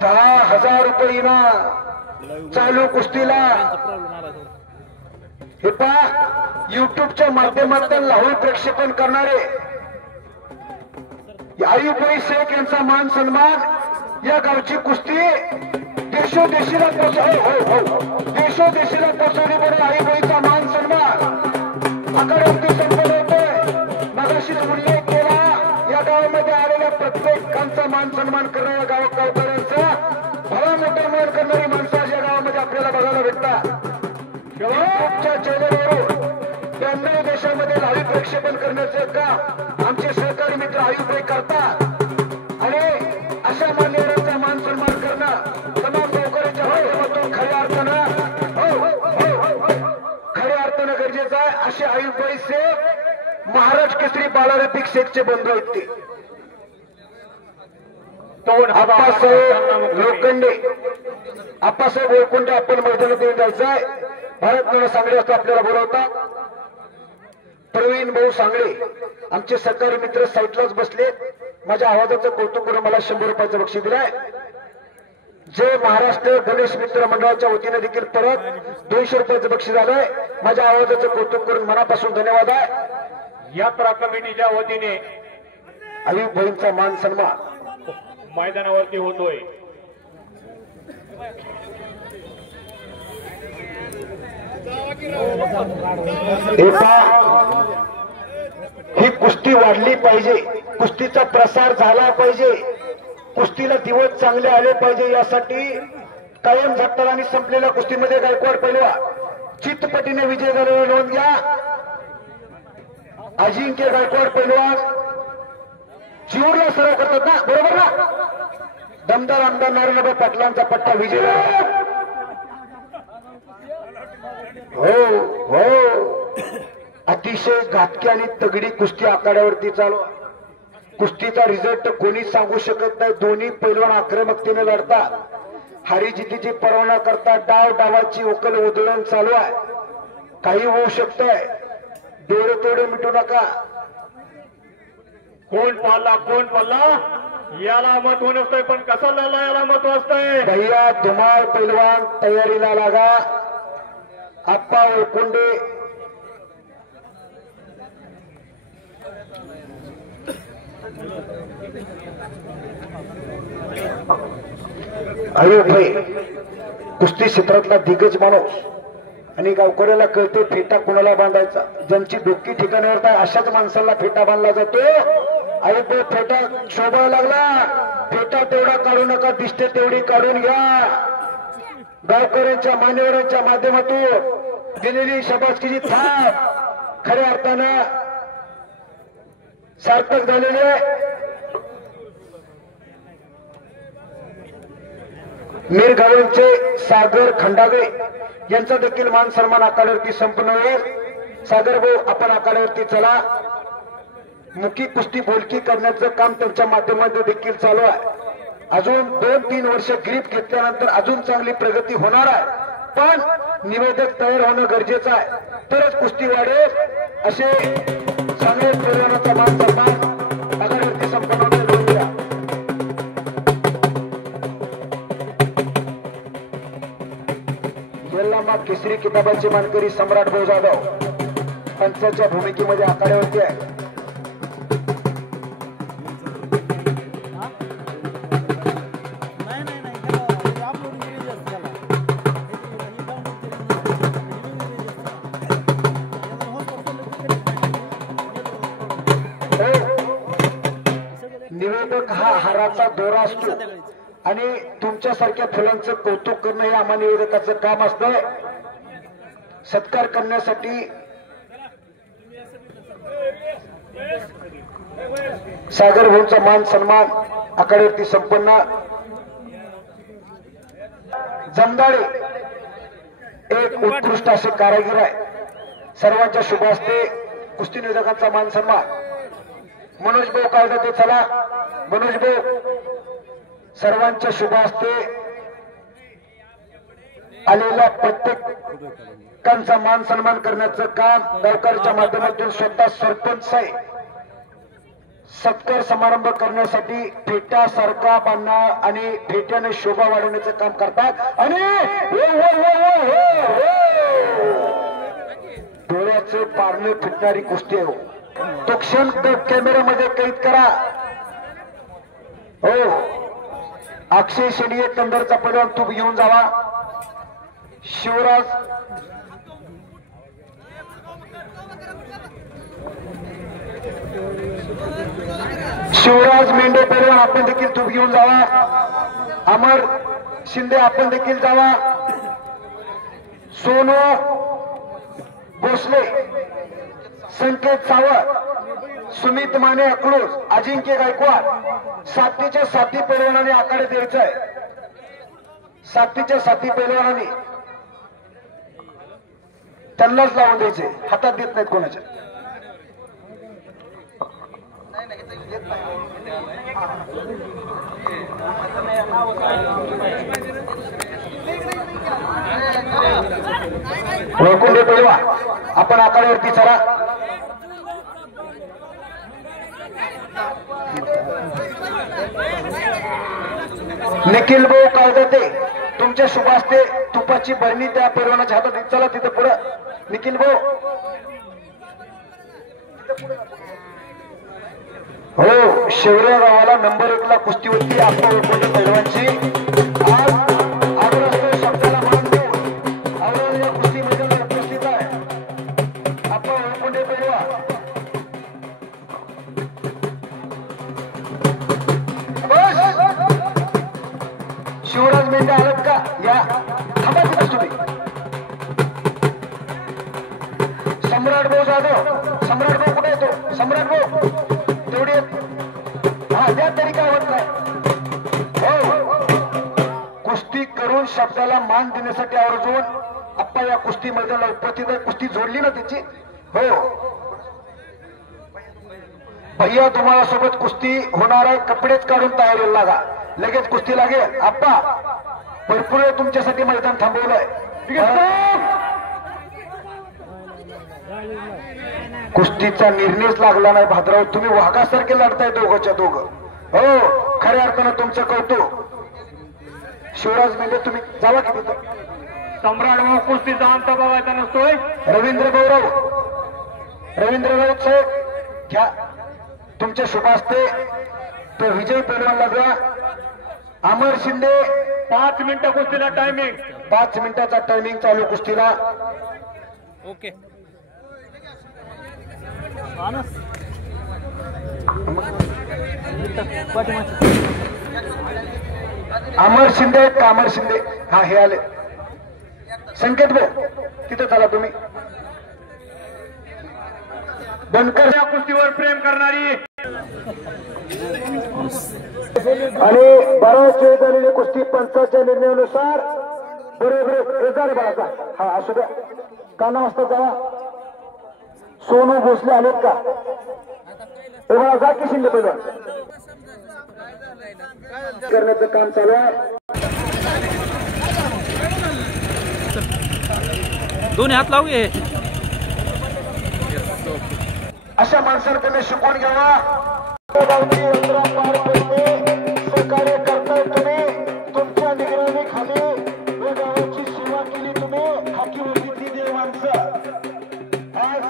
10,000 रुपये इनाम चालू कुस्तीला। हे पहा युट्यूबच्या माध्यमातून लावून प्रक्षेपण करणारे आयुबाई शेख यांचा मान सन्मान। या गावची कुस्ती देशोदेशीला देशोदेशीला पोहोचवली बरं। आयुबाईचा मान सन्मान आखाड्यावरती संपन्न होतोय। मगाशीच उल्लेख केला या गावामध्ये आलेल्या प्रत्येकांचा मान सन्मान करणाऱ्या गावकऱ्यांचा भला मोठा मान करणारी माणसं आज या गावामध्ये आपल्याला बघायला भेटतात। युट्यूबच्या चॅनलवरून 92 देशामध्ये लाईव्ह प्रक्षेपण करण्याचं काम आमचे सहकारी मित्र आयुबाई करतात आणि अशा मान्यवरांचा मान सन्मान करणं तमाम गावकऱ्यांच्या माध्यमातून खऱ्या अर्थानं गरजेचं आहे। असे आयुबाई शेख महाराज केसरी बाळारफिक शेखचे बंधू आहेत ते आप्पासाहेब लोखंडे। आप्पासाहेब लोखंडे आपण मैदानात येऊन जायचं आहे। भारत सांगडे असतो आपल्याला बोलवता। प्रवीण भाऊ सांगडे आमचे सहकारी मित्र साईटलाच बसले। माझ्या आवाजाचं कौतुक करून मला 100 रुपयाचं बक्षीस दिलाय। जय महाराष्ट्र गणेश मित्र मंडळाच्या वतीने देखील परत 200 रुपयाचं बक्षीस आलंय। माझ्या आवाजाचं कौतुक करून मनापासून धन्यवाद आहे। यात्रा कमिटीच्या वतीने आयुब भाईंचा मान सन्मान मैदानावरती होतोय। ही कुस्ती वाढली पाहिजे, कुस्तीचा प्रसार झाला पाहिजे, कुस्तीला दिवस चांगले आले पाहिजे यासाठी कायम झटला आणि संपलेल्या कुस्तीमध्ये गायकवाड पैलवान चित्तपटीने विजय झालेला नोंद घ्या। अजिंक्य गायकवाड पैलवान चिवरला सराव करतात ना, बरोबर ना? दमदार आमदार नारायणबाई पाटलांचा पट्टा विजय झाला। हो हो अतिशय घातकी आणि तगडी कुस्ती आखाड्यावरती चालू। कुस्तीचा रिझल्ट कोणीच सांगू शकत नाही। दोन्ही पैलवान आक्रमकतेने लढतात, हारीजितीची पर्वा करतात। डाव डावाची उकल उधळण चालू आहे, काही होऊ शकतंय। डोळे तोडे मिटू नका। कोण पाळला याला महत्व नसतंय, पण कसा लढला याला महत्व असतंय। भैया धुमाळ पैलवान तयारीला लागा। आप्पा ओळकुंडे आयुब भाई कुस्ती क्षेत्रातला दिग्गज माणूस आणि गावकऱ्याला कळते फेटा कोणाला बांधायचा। ज्यांची डोकी ठिकाणावर आहे अशाच माणसाला फेटा बांधला जातो। आयुब भाई फेटा शोभायला लागला, फेटा तेवढा काढू नका, दिसते तेवढी काढून घ्या। गावकऱ्यांच्या मान्यवरांच्या माध्यमातून दिलेली शाबासकीची थाप खऱ्या अर्थानं सार्थक झालेली आहे। मिरगावांचे सागर खंडागळे यांचा देखील मान सन्मान आखाड्यावरती संपन्न होईल। सागर भाऊ आपण आखाड्यावरती चला। मुकी कुस्ती बोलकी करण्याचं काम त्यांच्या माध्यमातून देखील चालू आहे। अजून 2-3 वर्ष ग्रीप घेतल्यानंतर अजून चांगली प्रगती होणार आहे, पण निवेदक तयार होणं गरजेचं आहे, तरच कुस्ती वाढेल। असे चांगले पैलवानाचा मान सन्मान आखाड्यावरती संपन्न होईल। यल्लामा केसरी किताबाचे मानकरी सम्राट भाऊ जाधव पंचाच्या भूमिकेमध्ये आखाड्यावरती आहे। निवेदक हा हाराचा दोरा असतो आणि तुमच्यासारख्या फुलांचं कौतुक करणं हे आम्हा निवेदकाचं काम असतं। सत्कार करण्यासाठी सागर भाऊंचा मान सन्मान आखाड्यावरती संपन्न। जमदाडे एक उत्कृष्ट असे कारागीर आहे, सर्वांच्या शुभ हस्ते कुस्ती निवेदकांचा मान सन्मान। मनोज भाऊ काढले ते चला। मनोज भाऊ सर्वांच्या शुभ हस्ते आलेल्या प्रत्येकांचा मान सन्मान करण्याचं काम गावकऱ्यांच्या माध्यमातून स्वतः सरपंच आहे सत्कार समारंभ करण्यासाठी फेट्यासारखा बांधणं आणि फेट्याने शोभा वाढवण्याचं काम करतात आणि डोळ्याचे पारणे फिटणारी कुस्ती हो. तो क्षण कॅमेऱ्यामध्ये कैद करा. हो, अक्षय शेडिये कंदरचा पैलवान तूप घेऊन जावा. शिवराज मेंढे पैलवान आपण देखील तूप घेऊन जावा. अमर शिंदे आपण देखील जावा. सोनू भोसले, संकेत सावंत, सुमित माने अकलूज, अजिंक्य गायकवाड, सातीच्या साती पैलवानांनी आकडे द्यायचं आहे. सातीच्या साती पैलवानांनी त्यांनाच लावून द्यायचे, हातात देत नाहीत कोणाच्या. वैकुंठे पैलवान आपण आकड्यावरती चला. निखिल भाऊ काळजाते तुमच्या शुभ हस्ते तुपाची बरणी त्या पैलवानाच्या हातात. चला तिथे पुढे निखिल भाऊ. हो, शिवऱ्या गावाला नंबर 1 ला कुस्ती होती आपल्या वैकुंठे पैलवानची. आज आग्रह शब्दाला मान देऊन आवडलेल्या या कुस्ती मैदानात उपस्थित आहे आपला वैकुंठे पैलवान. शिवराज मेंढे आलात का? या थांबा तुम्ही. सम्राट भाऊ जाधव, सम्राट भाऊ कुठे येतो? सम्राट भाऊ तेवढी हा द्या तरी काय होत नाही. हो, कुस्ती करून शब्दाला मान देण्यासाठी आवर्जून आप्पा या कुस्ती मैदानाला उपस्थित आहे. कुस्ती जोडली ना त्याची. हो भैया, तुम्हाला सोबत कुस्ती होणार आहे. कपडेच काढून तयारीला लागा, लगेच कुस्ती लागेल. आप्पा भरपूर वेळ तुमच्यासाठी मैदान थांबवलंय. कुस्तीचा निर्णयच लागला नाही भाद्राव. तुम्ही वाघासारखे लढताय दोघंच्या दोघं. हो, खऱ्या अर्थानं तुमचं कौतुक. शिवराज मेंढे तुम्ही जावा की तिथं. सम्राट भाऊ कुस्तीचा अंत बघायचा नसतोय. रवींद्र भाऊ साहेब घ्या तुमच्या शुभ हस्ते तो विजय पैलवानला द्या. अमर शिंदे 5 मिनिटं कुस्तीला टायमिंग. 5 मिनिटाचा टायमिंग चालू कुस्तीला. ओके. अमर शिंदे, कामर शिंदे, हा हे आले. संकेत भाऊ तिथे चला तुम्ही. बनकर या कुस्तीवर प्रेम करणारी आणि बराच वेळ झालेली कुस्ती पंचाच्या निर्णयानुसार बरोबर बाळाचा हा असू द्या. का नाव असतं जावा. सोनू भोसले आलेत का? तेव्हा जा की शिंदे पैलवान करण्याचं काम चालू आहे. दोन्ही हात लावू घे. अशा माणसांकडे शिकवून घ्यावा. गावची यात्रा पार पडते, सहकार्य करताय तुम्ही. तुमच्या निगराणीखाली या गावाची सेवा केली तुम्ही. हाकी वरती देव माणसं आज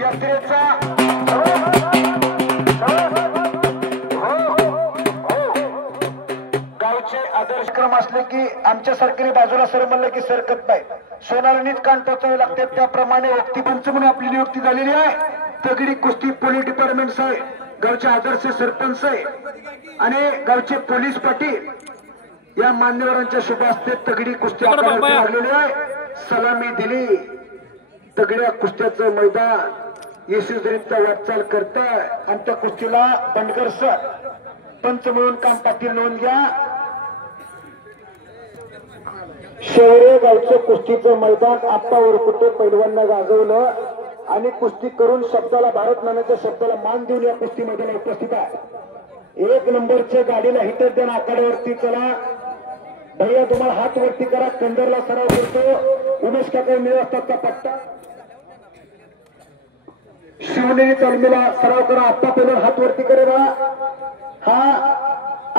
यात्रेचा गावचे आदर्श क्रम असले की आमच्या सरकारी बाजूला सर म्हणलं की सरकत नाही. सोनारांनीच कान टोचावे लागते. त्याप्रमाणे वक्तीपंच म्हणून आपली नियुक्ती झालेली आहे. तगडी कुस्ती पोलीस डिपार्टमेंट आहे, गावचे आदर्श सरपंच आहे आणि गावचे पोलीस पाटील या मान्यवरांच्या शुभ हस्ते तगडी कुस्ती लागलेली आहे. सलामी दिली. तगड्या कुस्त्याचं मैदान यशस्वीरित्या वाटचाल करताय आणि त्या कुस्तीला बंडकर सर पंच म्हणून काम पाटील नोंद घ्या. शहरे गावचं कुस्तीचं मैदान आप्पा वरकुटे पैलवांना गाजवलं आणि कुस्ती करून शब्दाला भारत नाण्याच्या शब्दाला मान देऊन या कुस्ती मैदानात उपस्थित आहे. 1 नंबरच्या गाडीला हिटर देणं आखाड्यावरती चला. भैया तुम्हाला हात वरती करा. कंदरला सराव करतो. उमेश काका मिळवतात का पट्टा. शिवनेरी तालमीला सराव करा. आत्ता पहिला हात वरती करे बा. हा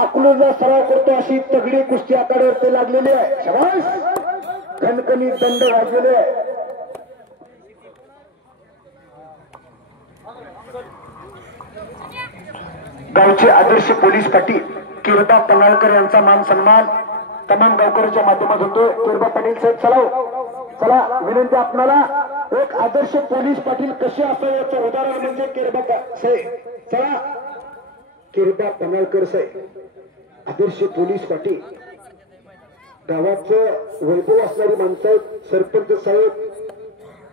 अकलूजला सराव करतो अशी तगडी कुस्ती आखाड्यावरती लागलेली आहे. शाबास, कणकणी दंड वाजलेले आहे. गावचे आदर्श पोलीस पाटील किरबा पन्हाळकर यांचा मान सन्मान तमाम गावकऱ्यांच्या माध्यमातून होतो. किरबा पाटील साहेब चला विनंती आपणाला. एक आदर्श पोलीस पाटील कसे असावे याचं उदाहरण म्हणजे किरबा साहेब. चला किरबा पन्हाळकर साहेब आदर्श पोलीस पाटील. गावाचं वैभव असणारी माणसं आहेत. सरपंच साहेब,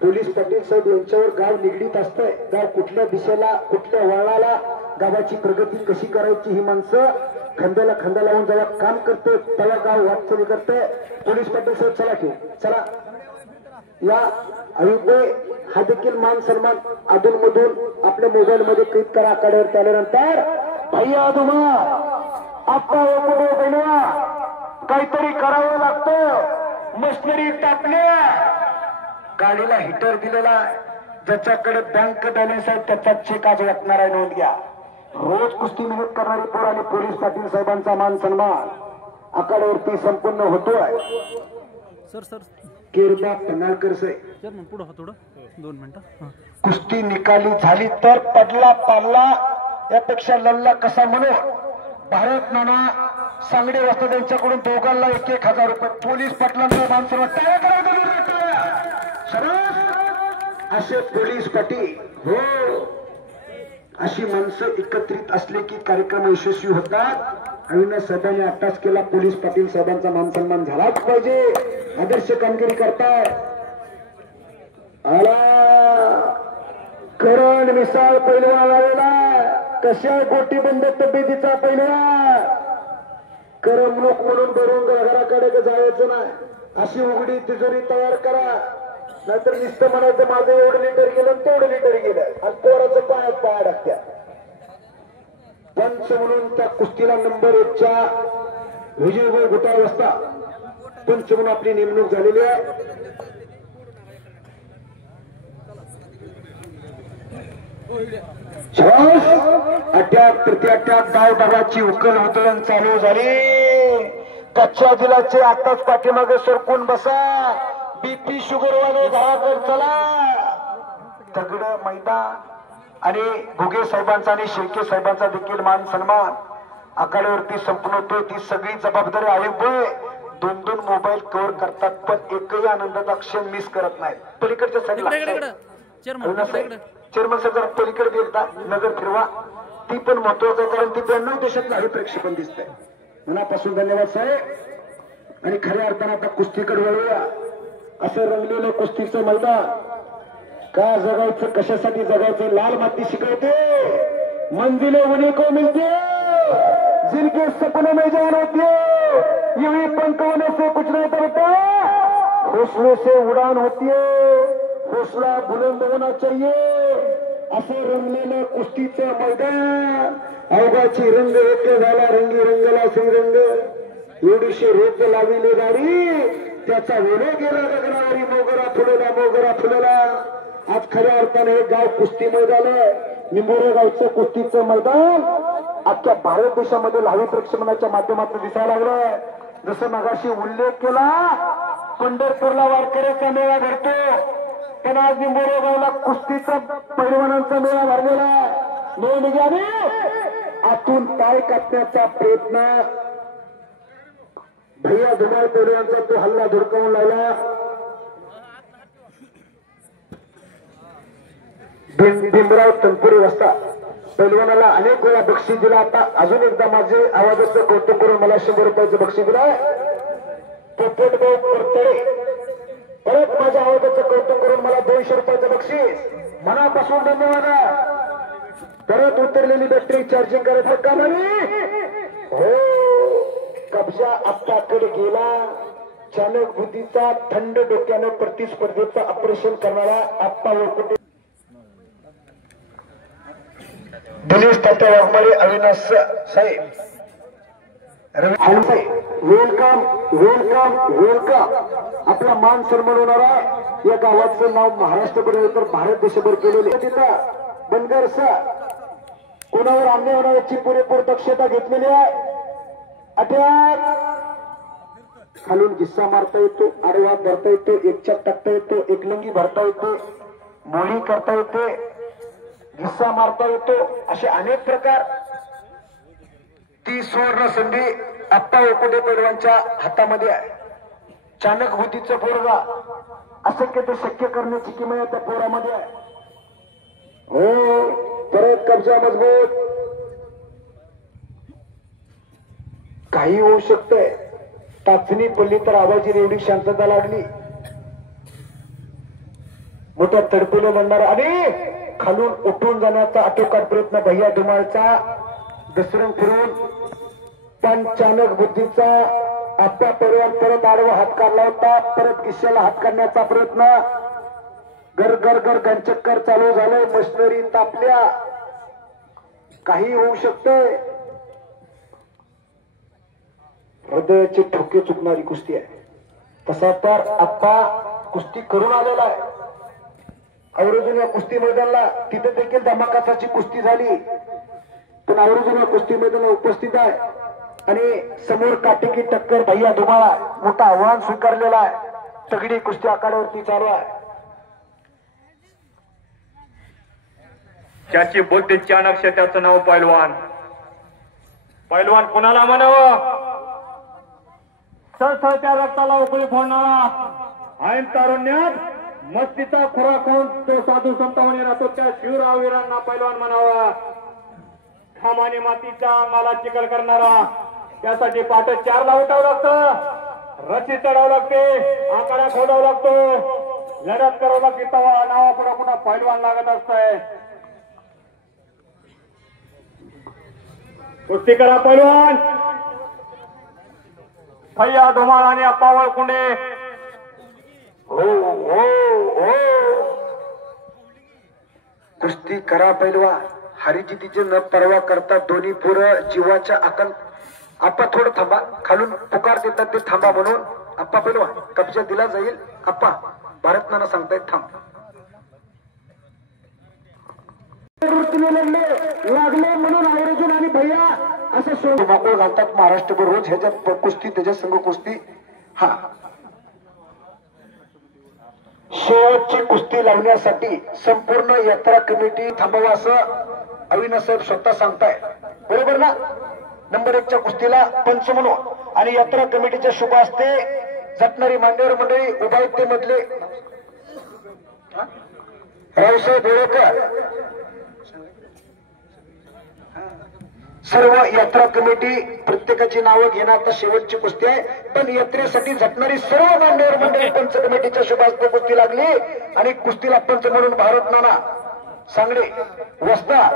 पोलीस पाटील साहेब यांच्यावर गाव निगडीत असतंय. गाव कुठल्या दिशेला, कुठल्या वळणाला गावाची प्रगती कशी करायची ही माणसं खांद्याला खांदा लावून जेव्हा काम करते तेव्हा गाव वाटचाली करते. पोलीस पाटील साहेब चला घेऊ. चला या अयोग्य हा देखील मान सन्मान अधून मधून आपल्या मोबाईल मध्ये कैद करा. आखाड्यावर आल्यानंतर भैया तुम्हा आपा बनवा, काहीतरी करावं लागतं. मशिनरी टाकल्या, गाडीला हिटर दिलेला, ज्याच्याकडे बँक बॅलन्स आहे त्याचा चेक आज वाटणार आहे. नोंद घ्या. रोज कुस्ती मेहनत करणारी पोर आणि पोलीस पाटील साहेबांचा मान सन्मान आखाड्यावरती संपूर्ण होतोय. सर किरबा पन्हाळकर साहेब पुढं थोडं 2 मिनिटं. कुस्ती निकाली झाली तर पडला पाडला यापेक्षा लल्ला कसा म्हणून भारत नाना सांगडे वाजता त्यांच्याकडून दोघांना 1,000 रुपये. पोलीस पाटलांचा मान सन्मान. असे पोलीस पाटील हो, अशी माणसं एकत्रित असले की कार्यक्रम यशस्वी होतात. अविनाश साहेबांनी आताच केला. पोलीस पाटील साहेबांचा मान सन्मान झालाच पाहिजे. आदर्श कामगिरी करताय. आला करण मिसाळ पैलवान आलेला. कशा गोटीबंद तब्येतीचा पैलवान. करमणूक म्हणून भरून घराकडे जायचं नाही. अशी उघडी तिजोरी तयार करा. नाहीतर नुसतं म्हणायचं माझं एवढं लिटर गेलं तेवढं लिटर गेलं आणि पोराचं पायात पाया टाकत्या. पंच म्हणून त्या कुस्तीला नंबर 1च्या विजयभाई घोटाळवस्था पंच म्हणून आपली नेमणूक झालेली आहे. अटॅक प्रत्याटॅक डाव डावाची उकल उधळण चालू झाली. कच्च्या दिलाचे आताच पाठीमागे सरकून बसा. बीपी शुगरवाले गावाकडे चला. तगड मैदान आणि घुगे साहेबांचा आणि शेळके साहेबांचा देखील मान सन्मान आखाड्यावरती संपूर्ण होतो. ती सगळी जबाबदारी आयोग्य 2-2 मोबाईल कव्हर करतात पण एकही आनंदाचा क्षण मिस करत नाही. पलीकडच्या साईडला चेअरमन साहेब जरा पलीकडे एकदा नजर फिरवा. ती पण महत्वाचं आहे कारण ती 92 देशात लाईव्ह प्रक्षेपण दिसतंय. मनापासून धन्यवाद साहेब. आणि खऱ्या अर्थानं आता कुस्तीकडे वळूया. असं रंगलेलं कुस्तीचं मैदान. का जगायचं, कशासाठी जगायचं, लाल माती शिकवते. मंजिले उन्हीं को मिलते जिनके सपनों में जान होती है. यूं ही पंख होने से कुछ नहीं बनता, हौसले से उड़ान होती है. हौसला बुलंद होना चाहिए. असं रंगलेलं कुस्तीचं मैदान. अवघाची रंग एक झाला, रंगी रंगला श्रीरंग. एवढीशे रोप लाविले गाडी, त्याचा वेलो गेला गगनावरी. मोगरा फुलेला. आज खऱ्या अर्थाने हे गाव कुस्ती मैदान आहे. निंबोरे गावचं कुस्तीचं मैदान अख्ख्या भारत देशामध्ये लाईव्ह प्रक्षेपणाच्या माध्यमातून दिसायला लागलंय. जसं मगाशी उल्लेख केला, पंढरपूरला वारकऱ्याचा मेळा भरतो पण आज निंबोरे गावला कुस्तीचा पैलवानांचा मेळा भरलेला आहे. नोंद घ्यावी. आतून पाय कापण्याचा प्रयत्न भैया धुमाळ पैलवानचा तो हल्ला धुडकावून लावला. भीमराव तनपुरे वस्ता पैलवानाला अनेक वेळा बक्षीस दिला. आता अजून एकदा माझे आवाजाचं कौतुक करून मला 100 रुपयाचं बक्षीस दिलाय. पोपटभाऊ करतडे परत माझ्या आवाजाचं कौतुक करून मला 200 रुपयाचं बक्षीस. मनापासून धन्यवाद. परत उतरलेली बॅटरी चार्जिंग करायचं काम नाही. हो, कब्जा आप्पाकडे गेला. चालक बुद्धीचा थंड डोक्यानं प्रतिस्पर्धेचं ऑपरेशन करणारा आप्पा वळकुटे. दिनेश तात्या वाघमारे, अविनाश साहेब, रवी साहेब वेलकम वेलकम वेलकम. आपला मान सन्मान होणारा या गावाचं नाव महाराष्ट्रभर तर भारत देशभर केलेले. तिथं बनगरचा कोणावर अन्याय होणार याची पुरेपूर दक्षता घेतलेली आहे. अटॅक खालून गिस्सा मारता येतो, आडवा भरता येतो, एक चक टाकता येतो, एक लंगी भरता येतो, मोळी करता येते, गिस्सा मारता येतो, असे अनेक प्रकार. ती सुवर्ण संधी आप्पा ओकोडे पैलवानच्या हातामध्ये आहे. चाणक बुद्धीचं पोरगा अशक्य ते शक्य करण्याची किमया त्या पोरामध्ये आहे. हो परत कब्जा मजबूत. काही होऊ शकतंय. टाचणी पडली तर आवाजीला एवढी शांतता लागली. मोठ्या तडपेनं म्हणणार आणि खालून उठून जाण्याचा आटोकाट प्रयत्न भैया धुमाळचा दसरंग फिरून पण चाणक बुद्धीचा आप्पा पैलवान परत आडवा हात काढला होता. परत गिश्याला हात काढण्याचा प्रयत्न. गर गर गर गंचक्कर चालू झालंय. मशिनरी तापल्या. काही होऊ शकतंय. हृदयाचे ठोके चुकणारी कुस्ती आहे. तसा तर आप्पा कुस्ती करून आलेला आहे. औरजून या कुस्ती मैदानाला तिथे देखील धमाकासाची कुस्ती झाली. पण औरजून या कुस्ती मैदानाला उपस्थित आहे आणि समोर काटेकी टक्कर भैया धुमाळा मोठं आव्हान स्वीकारलेलं आहे. तगडी कुस्ती आखाड्यावरती चालू आहे. ज्याची बुद्धी चाणक्य त्याचं नाव पैलवान. पैलवान कुणाला म्हणावं? सळसळत्या रक्ताला उकळी फोडणारा ऐन तारुण्यात मस्तीचा खुराक खाऊन तो साधू संतावणी राहतो त्या शिवराववीरांना पैलवान म्हणावा. खामाने मातीचा अंगाला चिखल करणारा. त्यासाठी पाठ 4 ला उठावं लागतं. रची चढावं लागते. आकडा खोदावं लागतो. लढत करावं लागते. तेव्हा नावापुढे पुन्हा पैलवान लागत असतंय. कुस्ती करा पैलवान. भैया धुमाळ आणि आप्पा वळकुंडे. हो हो हो कुस्ती करा पैलवान. हरिजितीचे न परवा करता दोन्ही पोरं जीवाच्या आकल. आप्पा थोडं थांबा. खालून पुकार देतात ते थांबा म्हणून. आप्पा पैलवान कब्जा दिला जाईल. आप्पा भारतनाना सांगतायत थांब. लागले म्हणून आयोजन आणि भैया असं सोड मोकळ घालतात महाराष्ट्रभर रोज. ह्याच्यात कुस्ती त्याच्या संघ कुस्ती. हा शेवटची कुस्ती लावण्यासाठी संपूर्ण यात्रा कमिटी थांबवा असं अविनाश साहेब स्वतः सांगताय. बरोबर ना? नंबर 1च्या कुस्तीला पंच म्हणून आणि यात्रा कमिटीच्या शुभ हस्ते झटणारी मान्यवर मंडळी उभायते मधले रावसाहेब होळकर सर्व यात्रा कमिटी प्रत्येकाची नावं घेणं. आता शेवटची कुस्ती आहे पण यात्रेसाठी झटणारी सर्व मान्यवर मंडळी पंच कमिटीच्या शुभ हस्ते कुस्ती लागली आणि कुस्तीला पंच म्हणून भारत नाना सांगडे वस्ता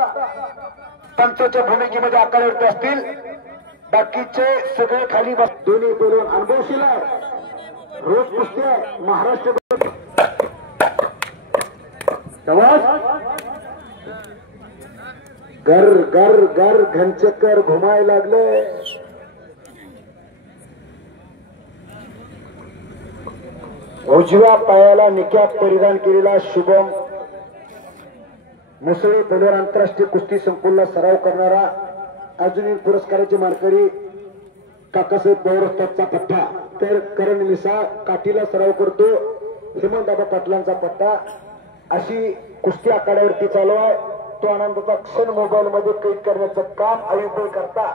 पंचाच्या भूमिकेमध्ये आखाड्यावरती असतील. बाकीचे सगळे खाली बस. दोन्ही पैलवान अनुभवशील आहे. रोज कुस्ती आहे महाराष्ट्र. घर घर घर घनचक्कर घुमाय लागले. उजव्या पायाला निक्याप परिधान केलेला शुभम मुसळे पैलवान आंतरराष्ट्रीय कुस्ती संकुलला सराव करणारा अजूनही पुरस्काराचे मानकरी काकासाहेब पवारचा पट्टा. तर करण मिसा काठीला सराव करतो हेमंतदादा पाटलांचा पट्टा. अशी कुस्ती आखाड्यावरती चालू आहे. तो आनंदाचा क्षण मोबाईल मध्ये कैद करण्याचं काम अयोग्य करता.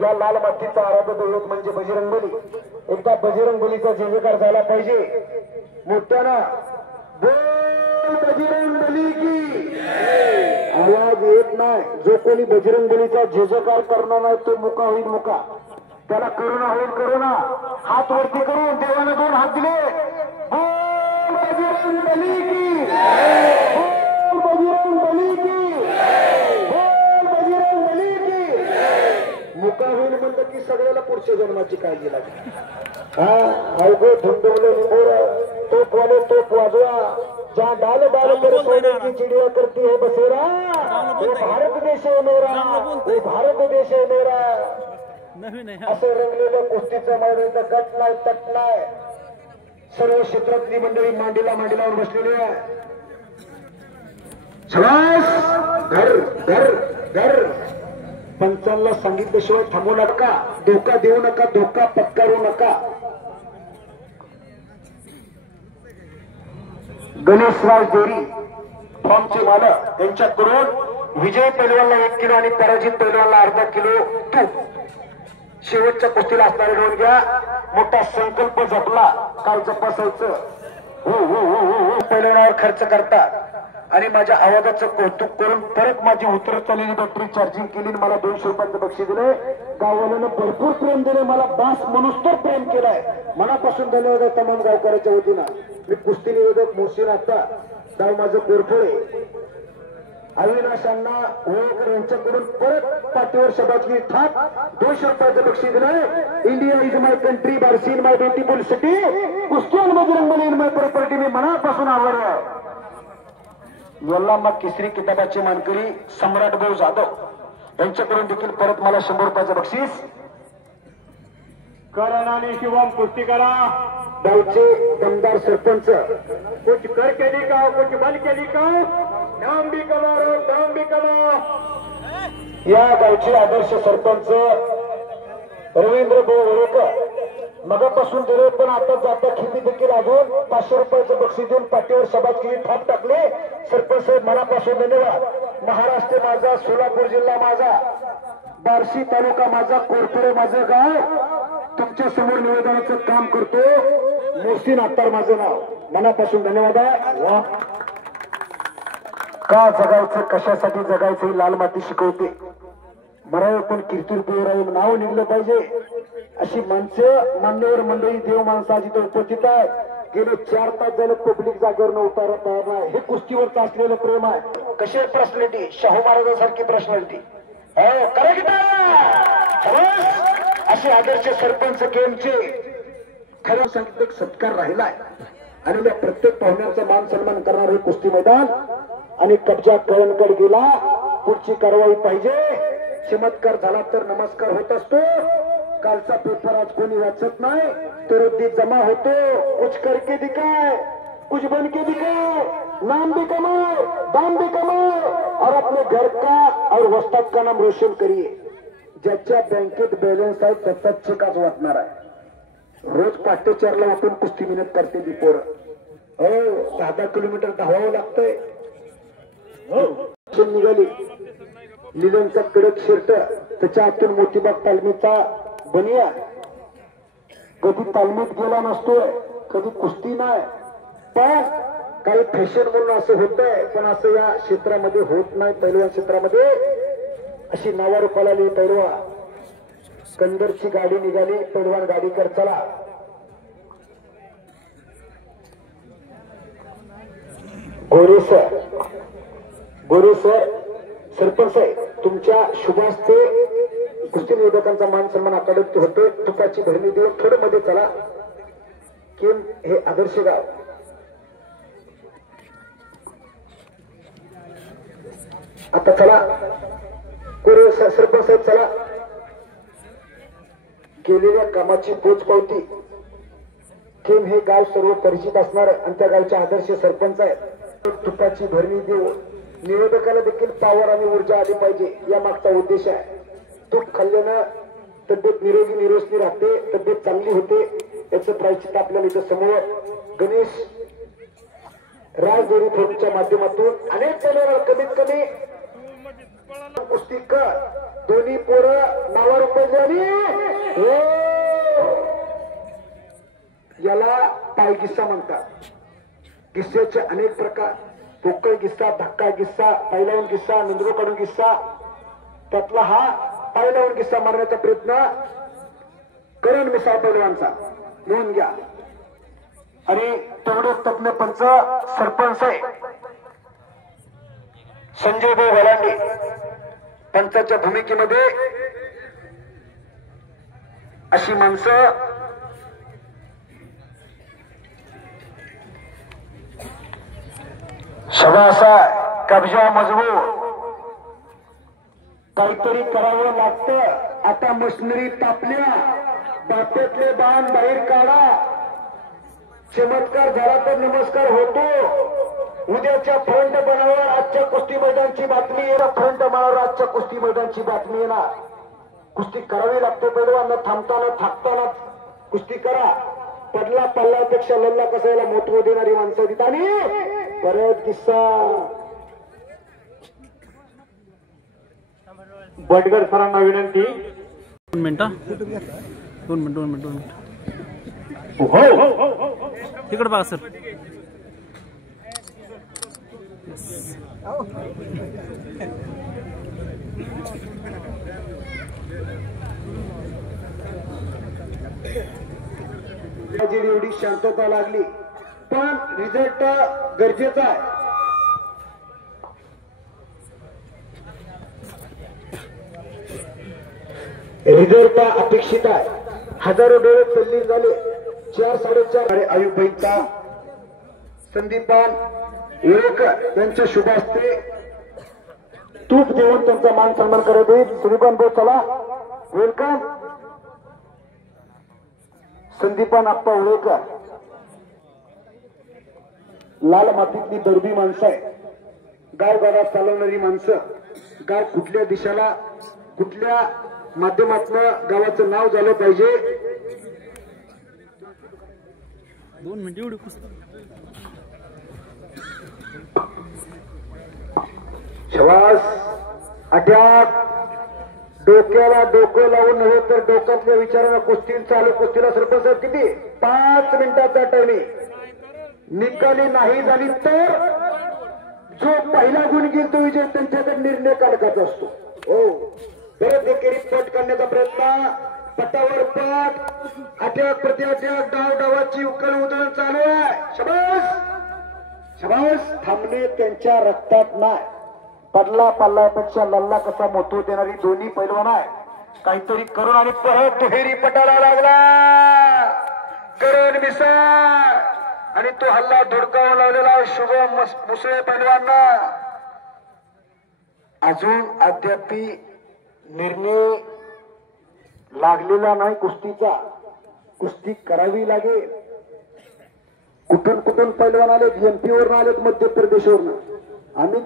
या लाल मातीचा आराध्य दैवत म्हणजे बजरंगबली. एकदा बजरंगबलीचा जयजयकार झाला पाहिजे मोठ्यानं. बोल बजरंगबली की. आवाज येत नाही. जो कोणी बजरंगबलीचा जयजयकार करणार नाही तो मुका होईल मुका. त्याला करुणा होईल करुणा. हात वरती करून देवाने 2 हात दिले. बोल बजरंगबली की. बजरंगबली की. बजरंगबली की. मुका होईल म्हणलं की सगळ्याला पुढच्या जन्माची काळजी लागली. हा अवघड धुंदवले निंबोर तोप वाले तोप वाजवा. जहाँ डाल डाल कर सोने की चिड़िया करती है बसेरा. वो भारत देश है मेरा. वो भारत देश है मेरा. नवीन आहे. असं रंगलेलं कुस्तीचं मैदान गट नाही तट नाही. सर्व क्षेत्रातली मंडळी मांडीला मांडीलावर बसलेली आहे. शाबास. घर घर घर. पंचांना सांगितल्याशिवाय थांबू नका, धोका देऊ नका, धोका पत्करू नका. गणेशराज डेरी फॉर्मचे मालक यांच्याकडून विजय पैलवानला 1 किलो आणि पराजित पैलवानला अर्धा किलो तूप. शेवटच्या कुस्तीला असणारे घेऊन घ्या. मोठा संकल्प जपला काय जपासायचं. हो हो हो हो हो. पैलवानावर खर्च करतात आणि माझ्या आवाजाचं कौतुक करून परत माझी उतरत चाललेली बॅटरी चार्जिंग केली. मला 200 रुपयाचं बक्षीस दिले. गाववाल्यानं भरपूर प्रेम दिले. मला बास म्हणून तर प्रेम केलाय. मनापासून धन्यवाद आहे तमाम गावकऱ्याच्या वतीनं. मी कुस्ती निवेदक मोहसिन आता गाव माझं कोरफळे अविनाश अण्णा होळकर यांच्याकडून परत पाठीवर शब्दाची थाप 200 रुपयाचं बक्षीस दिलंय. India is my country, Barshi in my beautiful city, कुस्ती आणि बजरंगबली इन माय प्रॉपर्टी. मी मनापासून आभार आहे. यल्लामा केसरी किताबाचे मानकरी सम्राट भाऊ जाधव यांच्याकडून देखील परत मला 100 रुपयाचं बक्षीस. करण आणि शिवम कुस्ती करा. गावचे दमदार सरपंच कुछ कर के दिखाओ, कुछ बन के दिखाओ, नाम भी कमाओ, नाम भी कमाओ. या गावचे आदर्श सरपंच रवींद्र भाऊ वरोकर मगापासून दिले, पण आता जाता खिमी देखील अजून 500 रुपयाचं बक्षीस देऊन पाठीवर शबासगिरी थाप टाकले. सरपंच साहेब मनापासून धन्यवाद. महाराष्ट्र माझा, सोलापूर जिल्हा माझा, बार्शी तालुका माझा, कोरफळे माझं गाव. तुमच्या समोर निवेदनाचं काम करतो. मोहसिन अत्तार माझं नाव. मनापासून धन्यवाद आहे. वा का जगायचं, कशासाठी जगायचं ही लाल माती शिकवते. मराठीतून कीर्तिर नाव निघलं पाहिजे. अशी माणसं मान्यवर मंडळी देव माणसाची तर उपस्थित आहे. गेले 4 तास झाले पब्लिक जागेवर उतारा तयार नाही. हे कुस्तीवर असलेलं प्रेम आहे. कशी पर्सनॅलिटी, शाहू महाराजांसारखी पर्सनॅलिटी. हो करा की असे आदर्श सरपंच गेमचे खरं सांगितलं एक सत्कार राहिलाय. आणि त्या प्रत्येक पाहुण्यांचा मान सन्मान करणारे कुस्ती मैदान आणि कब्जा कळणकड गेला. पुढची कारवाई पाहिजे. चमत्कार झाला तर नमस्कार होत असतो. कालचा पेपर आज कोणी वाचत नाही. तो रद्दी जमा होतो. कुछ करके दिखाए, कुछ बन के दिखाए, नाम भी कमाओ, दाम भी कमाओ और अपने घर का और वस्ताद का नाम रोशन करिए. ज्याच्या बँकेत बॅलन्स आहे त्याचा चेक आज वाटणार आहे. रोज 4:30 उठून कुस्ती मेहनत करते ती पोरं. हो 10 किलोमीटर धावावं लागतंय. हो निघाली लिलनचा कडक शर्ट, त्याच्या आतून मोतीबाग तालमीचा बनिया. कधी तालमीत गेला नसतोय, कधी कुस्ती नाही. पण काही फॅशन म्हणून असं होतंय, पण असं या क्षेत्रामध्ये होत नाही. पैलवान क्षेत्रामध्ये अशी नावा रुपाला आली. पैलवान कंदरची गाडी निघाली. पैलवान गाडी कर चला. गोरे सर सरपंच आहे तुमच्या शुभास्ते कुस्ती निवेदकांचा मान सन्मान आकारात होतोय. तुपाची भरणी देऊन थोडं मध्ये चला. किम हे आदर्श गाव. आता चला गोरे सरपंच साहेब चला. केलेल्या कामाची पोच पावती. किम हे गाव सर्व परिचित असणार आणि त्या गावचे आदर्श सरपंच आहेत. तुपाची भरणी देऊ निवेदकाला देखील पावर आणि ऊर्जा आली पाहिजे, या मागचा उद्देश आहे. तूप खाल्ल्यानं तब्येत निरोगी निरोसनी राहते, तब्येत चांगली होते. याचं प्रायश्चित्त आपल्याला इथं समोर गणेश राज डेअरी फार्मच्या माध्यमातून अनेक जणांना कमीत कमी कुस्ती कर. दोन्ही पोरं नावा रुपये आणि याला पाय गिस्सा म्हणतात. गिस्स्याचे अनेक प्रकार. पोकळ गिस्सा, धक्का गिस्सा, पाय लावून गिस्सा, नंदरू काढून गिस्सा. त्यातला हा पाय लावून गिस्सा मारण्याचा प्रयत्न करण मिसाळ पैलवानचा नोंद घ्या. आणि तेवढे तज्ञ पंच सरपंच आहे संजय भाऊ वलांडे. पंचाच्या भूमिकेमध्ये अशी माणसं शबासा कब्जा मजबूत. काहीतरी करावं लागतं. आता मशिनरी तापल्या, बापेतले बाण बाहेर काढा. चमत्कार झाला तर नमस्कार होतो. उद्याच्या फ्रंट बनावर आजच्या कुस्ती मैदानची बातमी येणार. फ्रंट बनावर आजच्या कुस्ती मैदानची बातमी येणार. कुस्ती करावी लागते. पैलवान थांबताना थाकताना कुस्ती करा. पडला पल्ल्यापेक्षा लल्ला कसायला महत्व देणारी माणसं दित. आणि परत किस्सा बडगर सरांना विनंती. 2 मिनिटं 2 मिनिट तिकडे बघा सर. एवढी शांतता लागली पण रिझल्ट गरजेचा आहे. रिझल्ट अपेक्षित आहे. हजारो डोळे तल्लीन झाले. 4-4.5 आयुबाईंचा संदीपान येळेकर यांच्या शुभ हस्ते तूप देऊन त्यांचा मान सन्मान करत होईल. संदीपान भाऊ चला वेलकम. संदीपान आप्पा उळेकर लाल मातीतली दरबी माणसं आहे. गावगावात चालवणारी माणसं. गाव कुठल्या दिशेला कुठल्या माध्यमातून गावाचं नाव झालं पाहिजे. 2 मिनिट एवढी कुस्ती. श्वास अटॅक. डोक्याला डोकं लावून नव्हे तर डोक्यातल्या विचारांना कुस्ती चालू. कुस्तीला सरपंच किती 5 मिनिटाचा टायमिंग. निकाली नाही झाली तर जो पहिला गुण घेईल तो विजय त्यांच्याकडे निर्णय काढायचा असतो. हो परत एकेरी पट करण्याचा प्रयत्न. पटावर पट. अटॅक प्रति अटॅक. डाव डावाची उकल उधळण चालू आहे. शबास शबास. थांबणे त्यांच्या रक्तात नाही. पडला पल्ल्यापेक्षा लल्ला कसा मोठो देणारी दोन्ही पैलवान आहे. काहीतरी करून आणि परत दुहेरी पटाला लागला. करून मिसा आणि तो हल्ला धुडकावून लावलेला शुभम मुसळे पैलवांना. अजून अद्याप निर्णय लागलेला नाही कुस्तीचा. कुस्ती करावी लागेल. कुठून कुठून पैलवान आले. एमपी वरून आलेत, मध्य प्रदेशवरून. आम्ही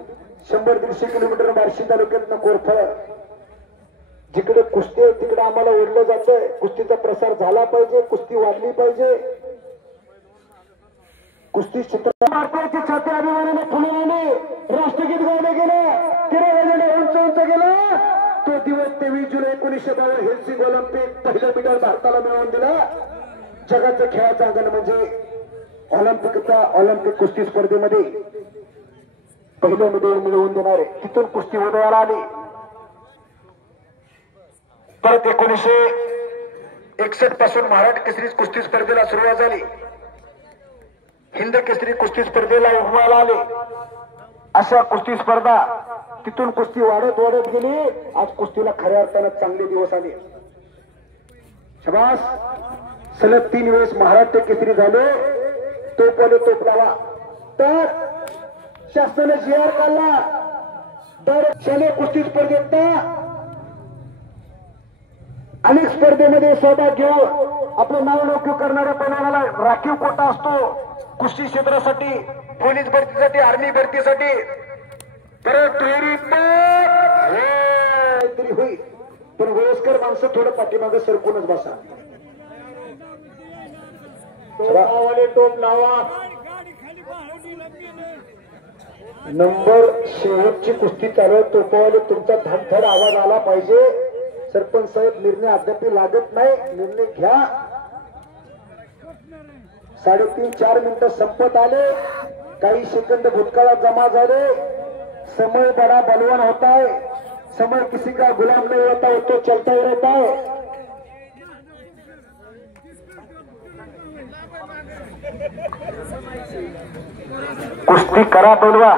100-150 किलोमीटर बार्शी तालुक्यातनं कोरफळ. जिकडे कुस्ती आहे तिकडे आम्हाला ओढलं जातंय. कुस्तीचा प्रसार झाला पाहिजे. कुस्ती वाढली पाहिजे. कुस्ती चित्र भारताची छाती अभिमानाने फुलून आली. राष्ट्रगीत गायले गेले. तिरंगा उंच उंच गेला. तो दिवस 23 जुलै 1952 हेल्सिंग ऑलिम्पिक पहिलं मेडल भारताला मिळवून दिलं. जगाचं खेळाचं अंगण म्हणजे ऑलिम्पिक कुस्ती स्पर्धेमध्ये पहिलं मेडल मिळवून देणारे. तिथून कुस्ती उदयाला आली. परत 1961 पासून महाराष्ट्र केसरी कुस्ती स्पर्धेला सुरुवात झाली. हिंद केसरी कुस्ती स्पर्धेला उगवायला आले. अशा कुस्ती स्पर्धा तिथून कुस्ती वाढत वाढत गेली. आज कुस्तीला खऱ्या अर्थानं चांगले दिवस आले. शबास. सलग 3 वेळेस महाराष्ट्र केसरी झाले. तोप आले तोप लावा. तर शासनाने GR काढला. तर शालेय कुस्ती स्पर्धेत अनेक स्पर्धेमध्ये सहभाग घेऊन आपलं नाव नोकरी करणाऱ्या पैलवानाला राखीव कोटा असतो. कुस्ती क्षेत्रासाठी, पोलीस भरतीसाठी, आर्मी भरतीसाठी. परत तरी होईल पण वयस्कर माणसं थोडं पाठीमागे सरकूनच बसा. टोप लावा. नंबर शेवटची कुस्ती चालू आहे. तोफावाले तुमचा धडधड आवाज आला पाहिजे. सरपंच साहेब निर्णय अद्याप लागत नाही. निर्णय घ्या. 3.5-4 मिनिटं संपत आले. काही सेकंद भूतकाळात जमा झाले. समय बड़ा बलवान होता है. समय किसी का गुलाम नहीं होता है. तो चलता ही रहता है. कुस्ती करा बोलवा.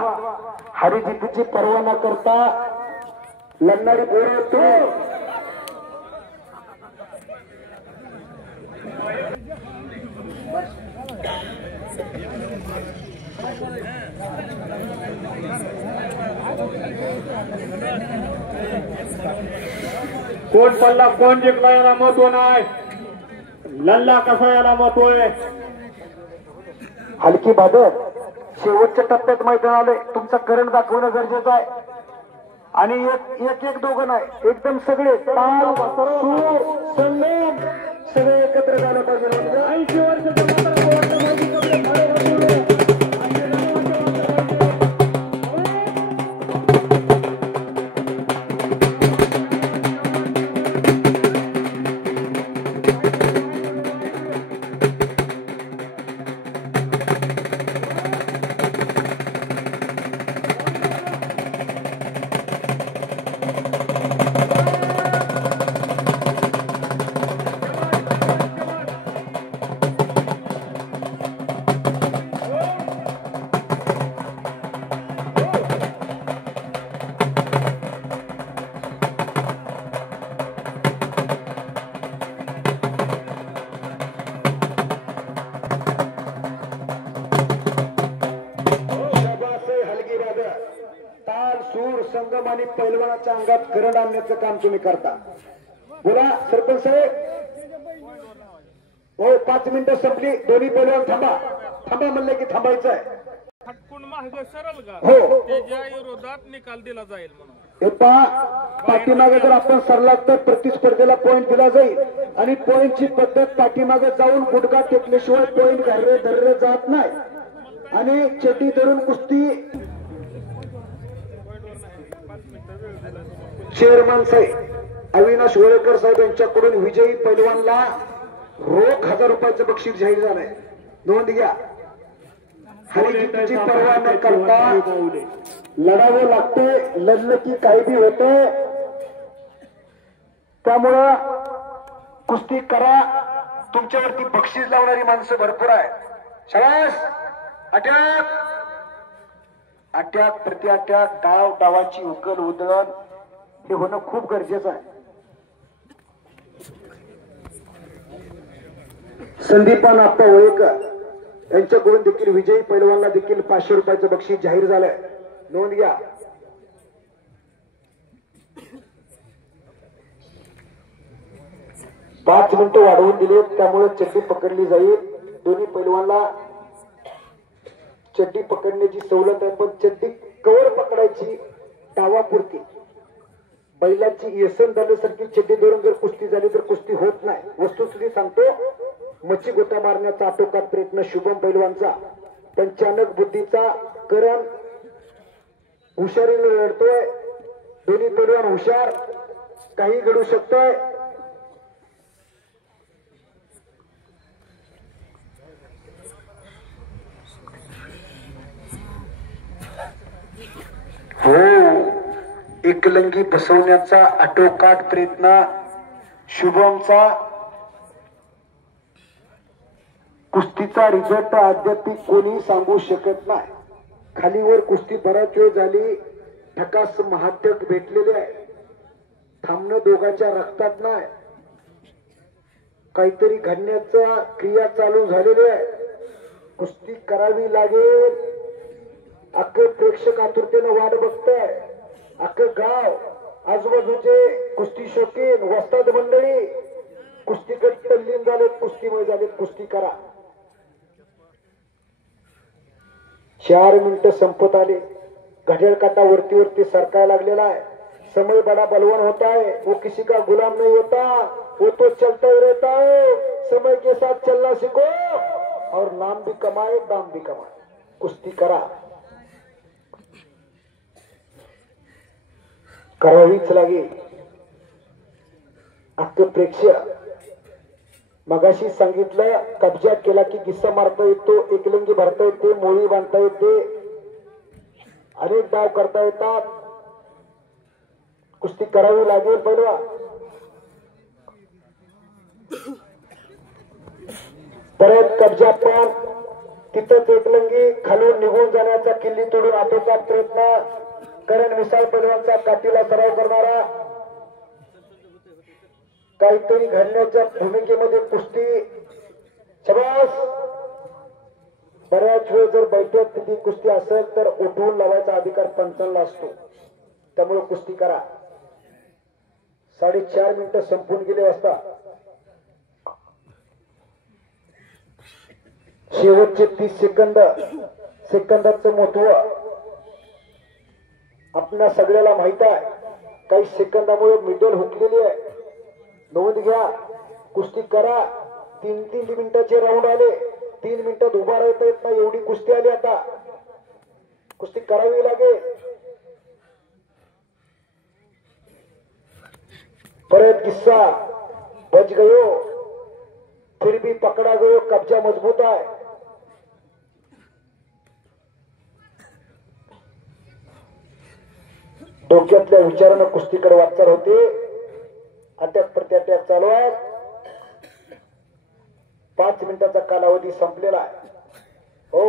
हरिजितीची पर्वा न करता लढणारी पोरं तो कोण पडला कोण जिंकला याला महत्व नाही, लल्ला कसा याला महत्व आहे. हलकी बादल शेवटच्या टप्प्यात मैदान आले. तुमचा करंट दाखवणं गरजेचं आहे. आणि एक एक दोघं नाही, एकदम सगळे ताल सूर संगम सगळे एकत्र झालं पाहिजे. 80 वर्षाच्या संगम आणि पैलवानाच्या अंगात करंट आणण्याचं काम तुम्ही करता. बोला सरपंच साहेब. हो 5 मिनिटं संपली. दोन्ही पैलवान थांबा. थांबा म्हणलं की थांबायचं आहे. फटकून मागे सरळ का हो त्याच्या विरोधात निकाल दिला जाईल म्हणून. हे पहा, पाठीमागे जर आपण सरला तर प्रतिस्पर्धेला पॉईंट दिला जाईल. आणि पॉईंटची पद्धत पाठीमागे जाऊन गुडघा टेकल्याशिवाय पॉईंट धरले जात नाही. आणि चेटी धरून कुस्ती चेअरमन साहेब अविनाश वळेकर साहेब यांच्याकडून विजयी पैलवानला रोख 1000 रुपयाचं बक्षीस जाहीर झालंय. नोंद घ्या. हरिजीतची पर्वा न करता लढावं लागते. लढलं की काही बी होते. त्यामुळं कुस्ती करा. तुमच्यावरती बक्षीस लावणारी माणसं भरपूर आहे. शाबास. अटॅक अटॅक प्रति अटॅक डाव डावाची उकल उधळण हे होणं खूप गरजेचं आहे. संदीपान आप्पा वळेकर यांच्याकडून देखील विजयी पैलवानला देखील 500 रुपयाचं बक्षीस जाहीर झालंय. नोंद घ्या. पाच मिनिटं वाढवून दिले. त्यामुळे चड्डी पकडली जाईल. दोन्ही पैलवानला चड्डी पकडण्याची सवलत आहे. पण चड्डी कवर पकडायची डावापुरती. बैलाची येसन झाल्यासारखी चड्डी धरून जर कुस्ती झाली तर कुस्ती होत नाही. वस्तुस्थिती सांगतो. मच्छी गोटा मारण्याचा आटोकाट प्रयत्न शुभम पैलवानचा. पण चाणक बुद्धीचा करण हुशारीने लढतोय. दोन्ही पैलवान हुशार. काही घडू शकतोय. हो एकलंगी बसवण्याचा आटोकाट प्रयत्न शुभमचा. कुस्तीचा रिझल्ट अद्याप कोणी सांगू शकत नाही. खालीवर कुस्ती बराच वेळ झाली. ठकास महात्यक भेटलेले आहे. थांबणं दोघांच्या रक्तात नाही. काहीतरी घडण्याचा क्रिया चालू झालेली आहे. कुस्ती करावी लागेल. अख्खं प्रेक्षक आतुरतेनं वाट बघताय. अख्खं गाव आजूबाजूचे कुस्ती शौकीन वस्ताद मंडळी कुस्तीकडे तल्लीन झालेत. कुस्तीमय झालेत. कुस्ती करा. 4 मिनिटं संपत आले. घड्याळ काटा वरती सरकायला लागलेला आहे. समय बड़ा बलवान होता है. वो किसी का गुलाम नहीं होता. वो तो चलता ही रहता है. समय के साथ चलना सीखो और नाम भी कमाए दाम भी कमाए. कुस्ती करा. करावीच लागेल. अख्खं प्रेक्षक मगाशी सांगितलं कब्जा केला की किस्सा मारता येतो. एकलंगी भरता येते. मोळी बांधता येते. अनेक डाव करता येतात. कुस्ती करावी लागेल. पहिला परत कब्जा पण तिथंच एकलंगी खालून निघून जाण्याचा किल्ली तोडून आटोकाट प्रयत्न. करण विशाल पैलवानचा काठीला सराव करणारा. काहीतरी घडण्याच्या भूमिकेमध्ये कुस्ती. शाबास. बऱ्याच वेळ जर बैठक ती कुस्ती असेल तर उठवून लावायचा अधिकार पंचांना असतो. त्यामुळे कुस्ती करा. 4.5 मिनिटं संपून गेले असता शेवटचे 30 सेकंदाचं महत्व आपल्या सगळ्याला माहित आहे. काही सेकंदामुळे मिडल हुकलेली आहे. नोंद घ्या, कुस्ती करा. 3 मिनिटाचे राऊंड आले. 3 मिनिटात उभा राहता येत नाही एवढी कुस्ती आली. आता कुस्ती करावी लागेल. परत किस्सा बच गयो फिर भी पकड़ा गयो. कब्जा मजबूत आहे. डोक्यातल्या विचारानं कुस्तीकडे वाटचाल होते. अटॅक प्रत्याटॅक चालू आहे. 5 मिनिटाचा कालावधी संपलेला आहे. हो,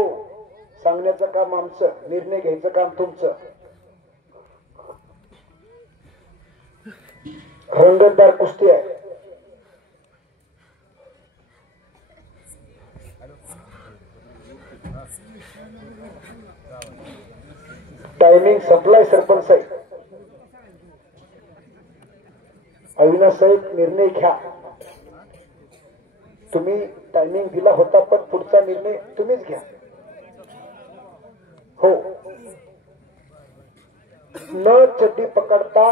सांगण्याचं काम आमचं, निर्णय घ्यायचं काम तुमचं. रंगतदार कुस्ती आहे. टायमिंग संपलाय. सरपंच साहेब, अविनाश साहेब, निर्णय घ्या. तुम्ही टायमिंग दिला होता पण पुढचा निर्णय तुम्हीच घ्या. हो, न चड्डी पकडता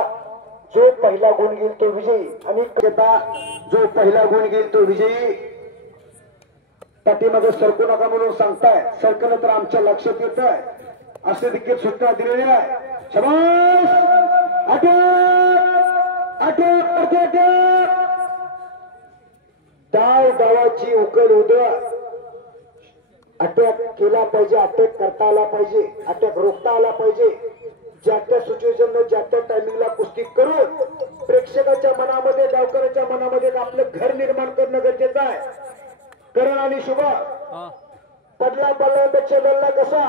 जो पहिला गुण घेईल तो विजयी. आणि जो पहिला गुण घेईल तो विजयी. पाठीमागे सरकू नका म्हणून सांगताय. सरकलं तर आमच्या लक्षात येत आहे असे देखील सूचना दिलेली आहे. शाबास, अटक. डाव डावाची उकल उधळ. अटॅक केला पाहिजे, अटॅक करता आला पाहिजे, अटॅक रोखता आला पाहिजे. ज्या त्या सिच्युएशन ज्या त्या टायमिंगला कुस्ती करून प्रेक्षकाच्या मनामध्ये, डावकराच्या मनामध्ये आपलं घर निर्माण करणं गरजेचं आहे. करण आणि शुभा पडला पडल्यापेक्षा लढला कसा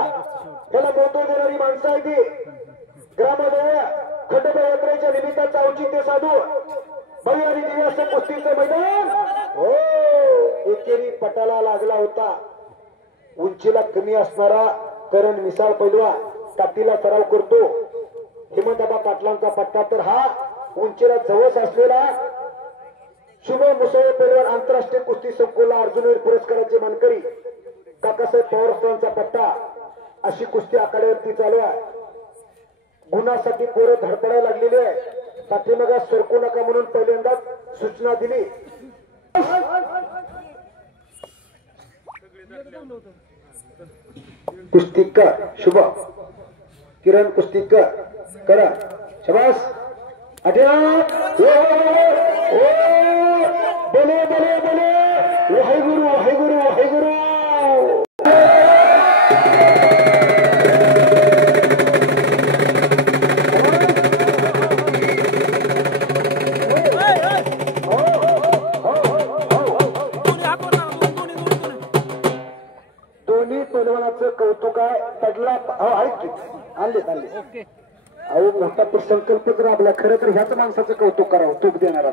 त्याला मोठं देणारी माणसं आहे ती. ग्रामदेव खंडोबा यात्रेच्या निमित्ताचं औचित्य साधू भव्य आणि दिव्य कुस्तीचं मैदान. हो, एकेरी पटाला लागला होता. उंचीला कमी असणारा करण मिसाळ पैलवा काठीला सराव करतो. हिमंतबा पाटलांचा पट्टा तर हा उंचीला जवळ असलेला शुभ मुसळे पैलवान आंतरराष्ट्रीय कुस्ती संकुला अर्जुनवीर पुरस्काराचे मानकरी काकासाहेब पवारांचा पट्टा. अशी कुस्ती आखाड्यावरती चालू आहे. गुणासाठी पोरं धडपडायला लागलेली आहे. पाठीमागे सरकू नका म्हणून पहिल्यांदाच सूचना दिली. कुस्तीकर शुभ किरण कुस्तीकर करा. शाबास, अटॅक. बोले बोले बोले वाहेगुरु वाहेगुरु वाहेगुरु. दोन्ही पैलवानाचं कौतुक आहे. तडला आणले अहो, मोठा तो संकल्पच राबला. खरं तर ह्याच माणसाचं कौतुक करावं, तूप देणारा.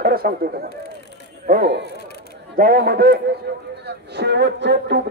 खरं सांगतोय तुम्हाला. हो, गावामध्ये शेवटचे तूप